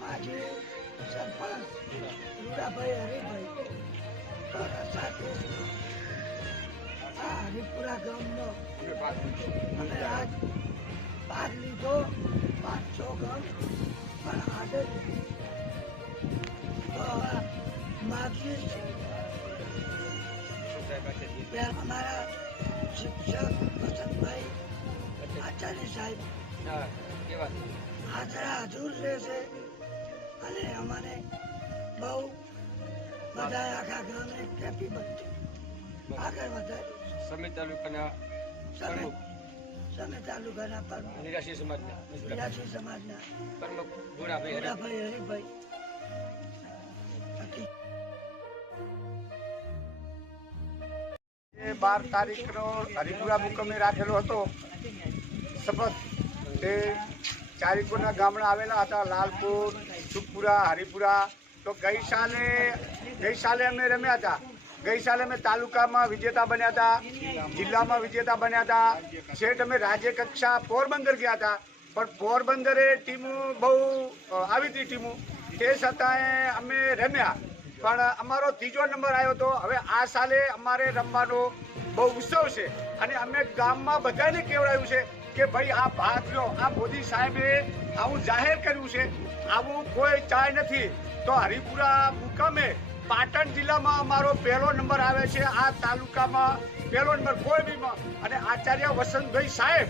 માજી સરપંચ રૂડાભાઈ હરિભાઈ સાથે આ હરિપુરા ગામનો અને આજ ભાગ લીધો, પાંચસો ગામ પણ આજે ત્યાં અમારા શિક્ષક વસંતભાઈ આચાર્ય સાહેબ હાજરા હજુર રહેશે અને અમારે બહુ બધા આખા ગામને હેપી બર્થડે આગળ વધાર્યું સમિત તાલુકાના સમે તાલુકાના પ્રમુખ. નિરાશી સમાજના. વિરાસી સમાજના. પ્રમુખ ગુડાભાઈ હરે. હરિભાઈ એ બાર તારીખનો હરિપુરા મુકમે રાખેલો હતો. શપથ તે ચારિકોના ગામડા આવેલા હતા, લાલપુર, સુખપુરા, હરિપુરા. તો ગઈ સાલે ગઈ સાલે અમે રમ્યા હતા. ગઈ સાલે અમે તાલુકામાં વિજેતા બન્યા હતા, જિલ્લામાં વિજેતા બન્યા હતા. છેક અમે રાજ્ય કક્ષા પોરબંદર ગયા હતા. પણ પોરબંદરે ટીમો બહુ આવી હતી ટીમો. તે છતાંય અમે રમ્યા. પણ અમારો ત્રીજો નંબર આવ્યો હતો હવે આ સાલે અમારે રમવાનો બહુ ઉત્સવ છે. અને અમે ગામમાં બધાને કેવડાયું છે કે ભાઈ આ ભાગ લો, આ મોદી સાહેબે આવું જાહેર કર્યું છે. આવું કોઈ ચાય નથી. તો હરિપુરા મુકામે પાટણ જિલ્લામાં અમારો પહેલો નંબર આવે છે. આ તાલુકામાં પહેલો નંબર કોઈ બીમાં અને આચાર્ય વસંતભાઈ સાહેબ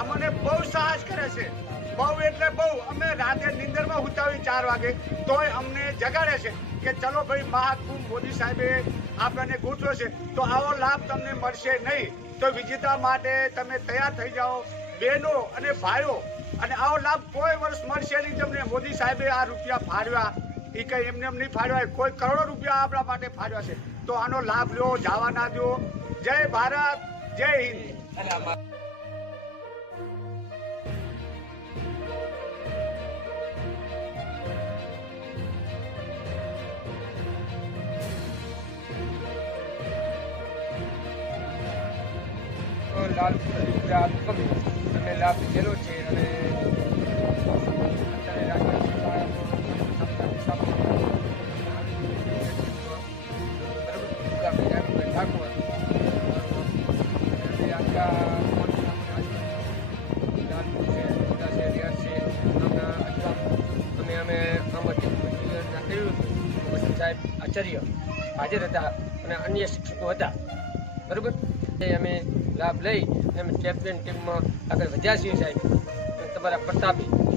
અમને બહુ સાહસ કરે છે. બહુ એટલે બહુ. અમે રાતે નિંદરમાં ઉતાવી ચાર વાગે. તોય અમને જગાડે છે કે ચલો ભાઈ મહાકુંભ મોદી સાહેબે આપણને ગોઠવ્યો છે. તો આવો લાભ તમને મળશે નહીં. તો વિજેતા માટે તમે તૈયાર થઈ જાઓ. બહેનો અને ભાઈઓ, અને આવો લાભ કોઈ વર્ષ મળશે નહીં તમને મોદી સાહેબે આ રૂપિયા ફાળવ્યા એ કઈ એમને એમ નહીં ફાળવ્યા કોઈ કરોડો રૂપિયા આપણા માટે ફાળવ્યા છે. તો આનો લાભ લો જવા ના દો. જય ભારત, જય હિન્દ. લાલપુર હરિપુરા અમે લાભ લીધેલો છે અને સાહેબ આચાર્ય હાજર હતા અને અન્ય શિક્ષકો હતા બરોબર? અમે લાભ લઈ અમે ચેમ્પિયન ટીમમાં આગળ વધ્યા છીએ સાહેબ. તમારા પ્રતાપી